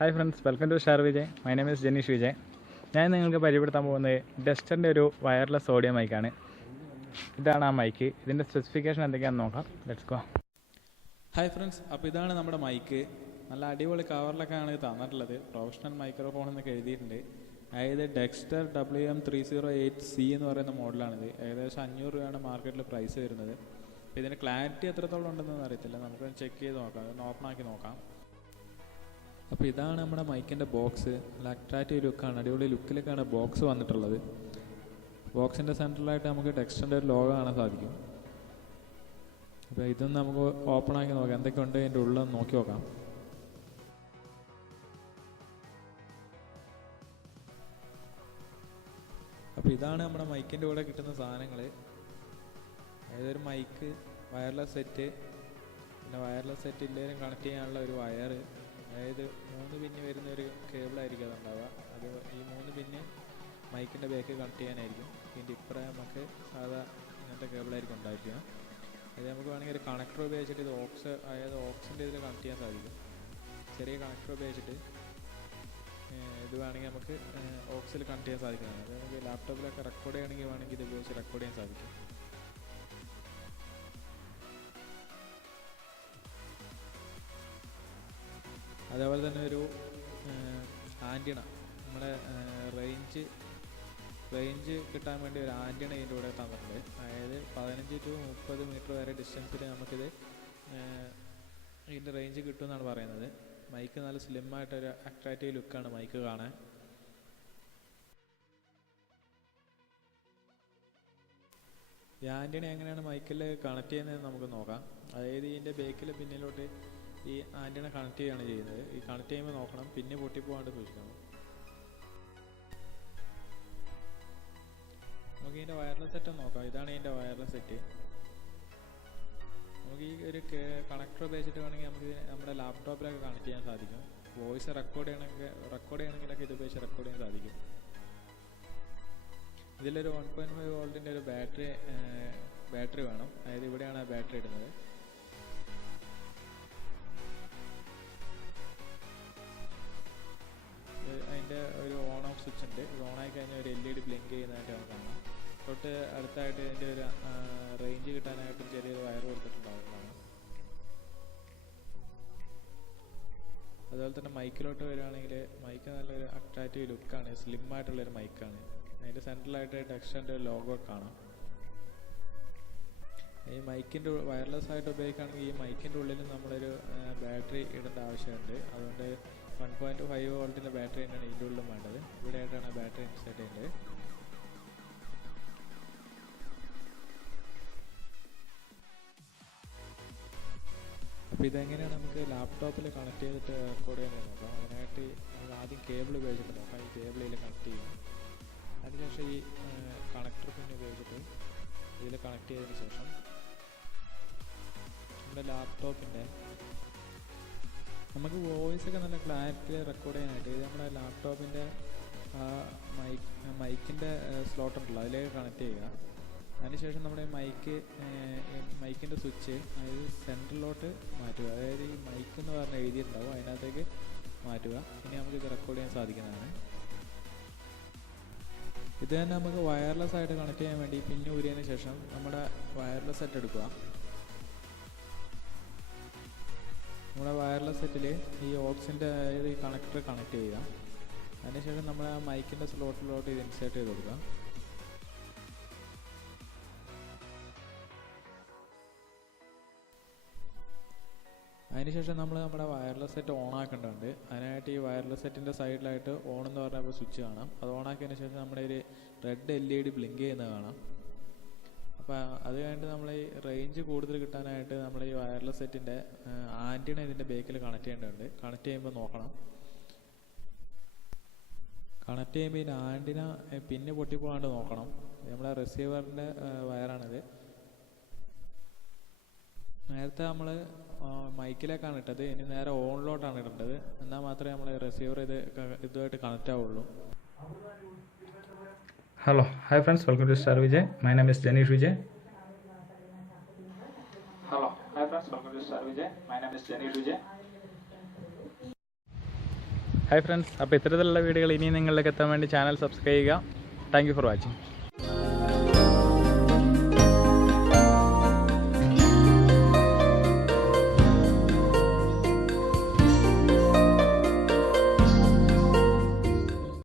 Hi friends, welcome to Share Vijay. My name is Jenish Vijay. ഞാൻ നിങ്ങൾക്ക് പരിചയപ്പെടുത്താൻ പോകുന്നത് ഡസ്റ്ററിൻ്റെ ഒരു വയർലെസ് ഓഡിയോ മൈക്കാണ്. ഇതാണ് ആ മൈക്ക്. ഇതിൻ്റെ സ്പെസിഫിക്കേഷൻ എന്തൊക്കെയാണെന്ന് നോക്കാം. Let's go. ഹായ് ഫ്രണ്ട്സ്, അപ്പോൾ ഇതാണ് നമ്മുടെ മൈക്ക്. നല്ല അടിപൊളി കവറിലൊക്കെയാണ് തന്നിട്ടുള്ളത്. പ്രൊഫഷണൽ മൈക്രോഫോൺ എന്നൊക്കെ എഴുതിയിട്ടുണ്ട്. അതായത് ഡെക്സ്റ്റർ WM308C എന്ന് പറയുന്ന മോഡലാണിത്. ഏകദേശം 500 രൂപയാണ് മാർക്കറ്റിൽ പ്രൈസ് വരുന്നത്. അപ്പോൾ ഇതിൻ്റെ ക്ലാരിറ്റി എത്രത്തോളം ഉണ്ടെന്ന് അറിയത്തില്ല. നമുക്ക് ചെക്ക് ചെയ്ത് നോക്കാം, അതൊന്ന് ഓപ്പൺ ആക്കി നോക്കാം. അപ്പോൾ ഇതാണ് നമ്മുടെ മൈക്കിൻ്റെ ബോക്സ്. നല്ല അട്രാക്റ്റീവ് ലുക്കാണ്, അടിപൊളി ലുക്കിലൊക്കെയാണ് ബോക്സ് വന്നിട്ടുള്ളത്. ബോക്സിൻ്റെ സെൻറ്ററിലായിട്ട് നമുക്ക് ഡെക്സ്റ്ററിൻ്റെ ഒരു ലോഗോ കാണാൻ സാധിക്കും. അപ്പോൾ ഇതൊന്ന് നമുക്ക് ഓപ്പൺ ആക്കി നോക്കാം, എന്തൊക്കെയുണ്ട് ഇതിൻ്റെ ഉള്ളിൽ നോക്കി നോക്കാം. അപ്പോൾ ഇതാണ് നമ്മുടെ മൈക്കിൻ്റെ കൂടെ കിട്ടുന്ന സാധനങ്ങൾ. അതായത് ഒരു മൈക്ക്, വയർലെസ് സെറ്റ്, പിന്നെ വയർലെസ് സെറ്റ് ഇല്ലെങ്കിലും കണക്ട് ചെയ്യാനുള്ള ഒരു വയർ. അതായത് 3 പിന്ന് വരുന്ന ഒരു കേബിളായിരിക്കും അതുണ്ടാവുക. അത് ഈ 3 പിന്ന് മൈക്കിൻ്റെ ബാക്ക് കണക്ട് ചെയ്യാനായിരിക്കും. ഇതിൻ്റെ ഇപ്പുറം നമുക്ക് സാധാ ഇങ്ങനത്തെ കേബിളായിരിക്കും ഉണ്ടായിരിക്കുക. അത് നമുക്ക് വേണമെങ്കിൽ ഒരു കണക്ടർ ഉപയോഗിച്ചിട്ട് ഇത് അതായത് ഓക്സിൻ്റെ ഇതിൽ കണക്ട് ചെയ്യാൻ സാധിക്കും. ചെറിയ കണക്ടർ ഉപയോഗിച്ചിട്ട് ഇത് വേണമെങ്കിൽ നമുക്ക് ഓക്സിൽ കണക്ട് ചെയ്യാൻ സാധിക്കുന്നതാണ്. അത് നമുക്ക് ലാപ്ടോപ്പിലൊക്കെ റെക്കോർഡ് ചെയ്യണമെങ്കിൽ ഇത് ഉപയോഗിച്ച് റെക്കോർഡ് ചെയ്യാൻ സാധിക്കും. അതേപോലെ തന്നെ ഒരു ആൻറ്റിണ, നമ്മുടെ റേഞ്ച് കിട്ടാൻ വേണ്ടി ഒരു ആൻറ്റിണ ഇതിൻ്റെ കൂടെ തന്നിട്ടുണ്ട്. അതായത് 15 to 30 മീറ്റർ വരെ ഡിസ്റ്റൻസിൽ നമുക്കിത് ഇതിൻ്റെ റേഞ്ച് കിട്ടുമെന്നാണ് പറയുന്നത്. മൈക്ക് നല്ല സ്ലിമ്മായിട്ടൊരു അട്രാക്റ്റീവ് ലുക്കാണ് മൈക്ക് കാണാൻ. ഈ ആൻറ്റിണ എങ്ങനെയാണ് മൈക്കിൽ കണക്ട് ചെയ്യുന്നത് നമുക്ക് നോക്കാം. അതായത് ഇതിൻ്റെ ബേക്കിൽ പിന്നിലോട്ട് ഈ ആൻറ്റിണ കണക്ട് ചെയ്യുകയാണ് ചെയ്യുന്നത്. ഈ കണക്ട് ചെയ്യുമ്പോൾ നോക്കണം, പിന്നെ പൊട്ടിപ്പോകാണ്ട് സൂക്ഷിക്കണം. നമുക്ക് ഇതിൻ്റെ വയർലെസ് സെറ്റ് നോക്കാം. ഇതാണ് ഇതിൻ്റെ വയർലെസ് സെറ്റ്. നമുക്ക് ഈ ഒരു കണക്ടർ ഉപയോഗിച്ചിട്ട് വേണമെങ്കിൽ നമുക്ക് നമ്മുടെ ലാപ്ടോപ്പിലൊക്കെ കണക്ട് ചെയ്യാൻ സാധിക്കും. വോയിസ് റെക്കോർഡ് ചെയ്യണമെങ്കിലൊക്കെ ഇത് ഉപയോഗിച്ച് റെക്കോർഡ് ചെയ്യാൻ സാധിക്കും. ഇതിലൊരു 1.5 വോൾട്ടിൻ്റെ ഒരു ബാറ്ററി വേണം. അതായത് ഇവിടെയാണ് ആ ബാറ്ററി ഇടുന്നത്. അതിൻ്റെ ഒരു ഓൺ ഓഫ് സ്വിച്ച് ഉണ്ട്. ഇത് ഓണായി കഴിഞ്ഞാൽ ഒരു LED ബ്ലിങ്ക് ചെയ്യുന്നതായിട്ട് നമുക്ക് കാണാം. തൊട്ട് അടുത്തായിട്ട് അതിൻ്റെ ഒരു റേഞ്ച് കിട്ടാനായിട്ട് ചെറിയൊരു വയർ കൊടുത്തിട്ടുണ്ടാവുന്നതാണ്. അതുപോലെ തന്നെ മൈക്കിലോട്ട് വരികയാണെങ്കിൽ മൈക്ക് നല്ലൊരു അട്രാക്റ്റീവ് ലുക്കാണ്, സ്ലിമ്മായിട്ടുള്ളൊരു മൈക്കാണ്. അതിൻ്റെ സെൻട്രലായിട്ട് ഡെക്സ്റ്ററിൻ്റെ ലോഗോ കാണാം. ഈ മൈക്കിൻ്റെ വയർലെസ് ആയിട്ട് ഉപയോഗിക്കുകയാണെങ്കിൽ ഈ മൈക്കിൻ്റെ ഉള്ളിൽ നമ്മളൊരു ബാറ്ററി ഇടേണ്ട ആവശ്യമുണ്ട്. അതുകൊണ്ട് 1.5 വോൾട്ടിൻ്റെ ബാറ്ററി തന്നെയാണ് ഇതിൻ്റെ ഉള്ളിലും വേണ്ടത്. ഇവിടെയായിട്ടാണ് ബാറ്ററി ഇൻസേർട്ട് ചെയ്യേണ്ടത്. അപ്പോൾ ഇതെങ്ങനെയാണ് നമുക്ക് ലാപ്ടോപ്പിൽ കണക്ട് ചെയ്തിട്ട് റെക്കോർഡ് ചെയ്യുന്നത് നോക്കാം. അതിനായിട്ട് നമുക്ക് ആദ്യം കേബിൾ ഉപയോഗിച്ചിട്ട് നോക്കാം. ഈ കേബിളിൽ കണക്ട് ചെയ്യും. അതിനുശേഷം ഈ കണക്ടർ പിന്നെ ഉപയോഗിച്ചിട്ട് ഇതിൽ കണക്ട് ചെയ്തതിന് ശേഷം നമ്മുടെ ലാപ്ടോപ്പിൻ്റെ നമുക്ക് വോയിസൊക്കെ നല്ല ക്ലാരിറ്റിയിൽ റെക്കോർഡ് ചെയ്യാനായിട്ട് ഇത് നമ്മുടെ ലാപ്ടോപ്പിൻ്റെ മൈക്കിൻ്റെ സ്ലോട്ട് ഉണ്ടല്ലോ, അതിലേക്ക് കണക്ട് ചെയ്യുക. അതിനുശേഷം നമ്മുടെ മൈക്കിൻ്റെ സ്വിച്ച് അതായത് സെൻറ്ററിലോട്ട് മാറ്റുക. അതായത് ഈ മൈക്ക് എന്ന് പറഞ്ഞ് എഴുതിയിട്ടുണ്ടാവും, അതിനകത്തേക്ക് മാറ്റുക. ഇനി നമുക്കിത് റെക്കോർഡ് ചെയ്യാൻ സാധിക്കുന്നതാണ്. ഇത് തന്നെ നമുക്ക് വയർലെസ് ആയിട്ട് കണക്ട് ചെയ്യാൻ വേണ്ടി പിന്നെ ഊരിയതിന് ശേഷം നമ്മുടെ വയർലെസ് സെറ്റ് എടുക്കുക. നമ്മുടെ വയർലെസ് സെറ്റിൽ ഈ ഓക്സിൻ്റെ അതായത് ഈ കണക്ടർ കണക്ട് ചെയ്യുക. അതിനുശേഷം നമ്മൾ ആ മൈക്കിൻ്റെ സ്ലോട്ടിലോട്ട് ഇത് ഇൻസേർട്ട് ചെയ്ത് കൊടുക്കുക. അതിനുശേഷം നമ്മൾ നമ്മുടെ വയർലെസ് സെറ്റ് ഓൺ ആക്കേണ്ടതുണ്ട്. അതിനായിട്ട് ഈ വയർലെസ് സെറ്റിൻ്റെ സൈഡിലായിട്ട് ഓൺ എന്ന് പറഞ്ഞപ്പോൾ സ്വിച്ച് കാണാം. അത് ഓൺ ആക്കിയതിന് ശേഷം നമ്മുടെ ഒരു റെഡ് LED ബ്ലിങ്ക് ചെയ്യുന്നത് കാണാം. അപ്പോൾ അത് കഴിഞ്ഞിട്ട് നമ്മൾ ഈ റേഞ്ച് കൂടുതൽ കിട്ടാനായിട്ട് നമ്മൾ ഈ വയർലെസ് സെറ്റിൻ്റെ ആൻറ്റിണ ഇതിൻ്റെ ബേക്കിൽ കണക്ട് ചെയ്യേണ്ടതുണ്ട്. കണക്ട് ചെയ്യുമ്പോൾ നോക്കണം, കണക്ട് ചെയ്യുമ്പോൾ ഈ ആൻറ്റിന പിന്നെ പൊട്ടിപ്പോകാണ്ട് നോക്കണം. നമ്മുടെ റിസീവറിൻ്റെ വയറാണിത്. നേരത്തെ നമ്മൾ മൈക്കിലേക്കാണ് ഇട്ടത്, ഇനി നേരെ ഓണിലോട്ടാണ് ഇടേണ്ടത്. എന്നാൽ മാത്രമേ നമ്മൾ റിസീവർ ഇതുമായിട്ട് കണക്റ്റ് ആവുള്ളൂ. Hello, hi friends, welcome to Share Vijay. My name is Jenish Vijay. Hello, hi friends, welcome to Share Vijay. My name is Jenish Vijay. Hi friends, അപ്പോൾ ഇത്തരത്തിലുള്ള വീഡിയോകൾ ഇനിയും നിങ്ങളിലേക്ക് എത്താൻ വേണ്ടി ചാനൽ സബ്സ്ക്രൈബ് ചെയ്യുക. Thank you for watching.